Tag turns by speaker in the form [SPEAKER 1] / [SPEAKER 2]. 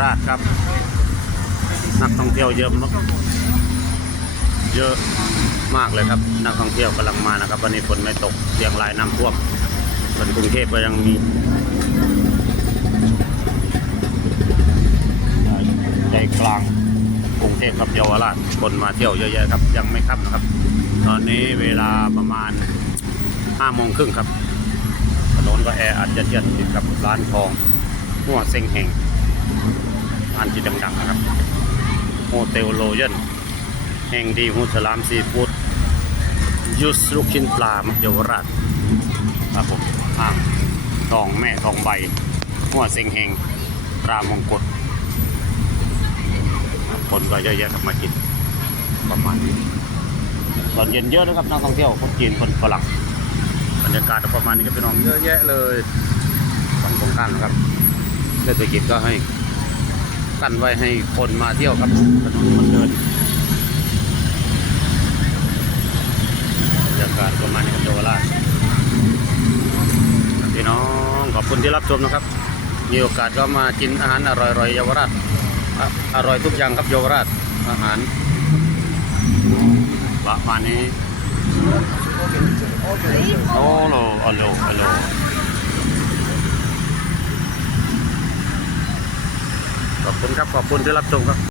[SPEAKER 1] ราชครับ นักท่องเที่ยวเยอะมากเยอะมากเลยครับ นักท่องเที่ยวกำลังมานะครับ วันนี้ฝนไม่ตกเชียงรายน้ำท่วมส่วนกรุงเทพก็ยังมีใจกลางกรุงเทพครับเยาวราชคนมาเที่ยวเยอะแยะครับ ยังไม่ค่ำนะครับ ตอนนี้เวลาประมาณห้าโมงครึ่งครับถนนก็แออัดยัดเยียดติดกับร้านทองหัวเซ็งแห่ง ร้านที่ดังๆนะครับโฮเทลโรเยนแห่งดีฮูสลามซีฟู้ดยูสลูกชิ้นปลามักเยาวราชครับผมห้างทองแม่ทองใบหัวเซ็งแห่งรามงกฎคนก็เยอะแยะครับมากินประมาณนี้ตอนเย็นเยอะนะครับนักท่องเที่ยวคนจีนคนฝรั่งบรรยากาศประมาณนี้ก็พี่น้องเยอะแยะเลยฝั่งตรงข้ามนะครับ เทศกิจก็ให้กั้นไว้ให้คนมาเที่ยวครับถนนมันเดินบรรยากาศประมาณนี้ครับเยาวราชพี่น้องขอบคุณที่รับชมนะครับ มีโอกาสก็มากินอาหารอร่อยๆเยาวราชออร่อยทุกอย่างครับเยาวราชอาหารประมาณนี้โอ้โหโอ้โหโอ้โห ขอบคุณครับขอบคุณที่รับชมครับ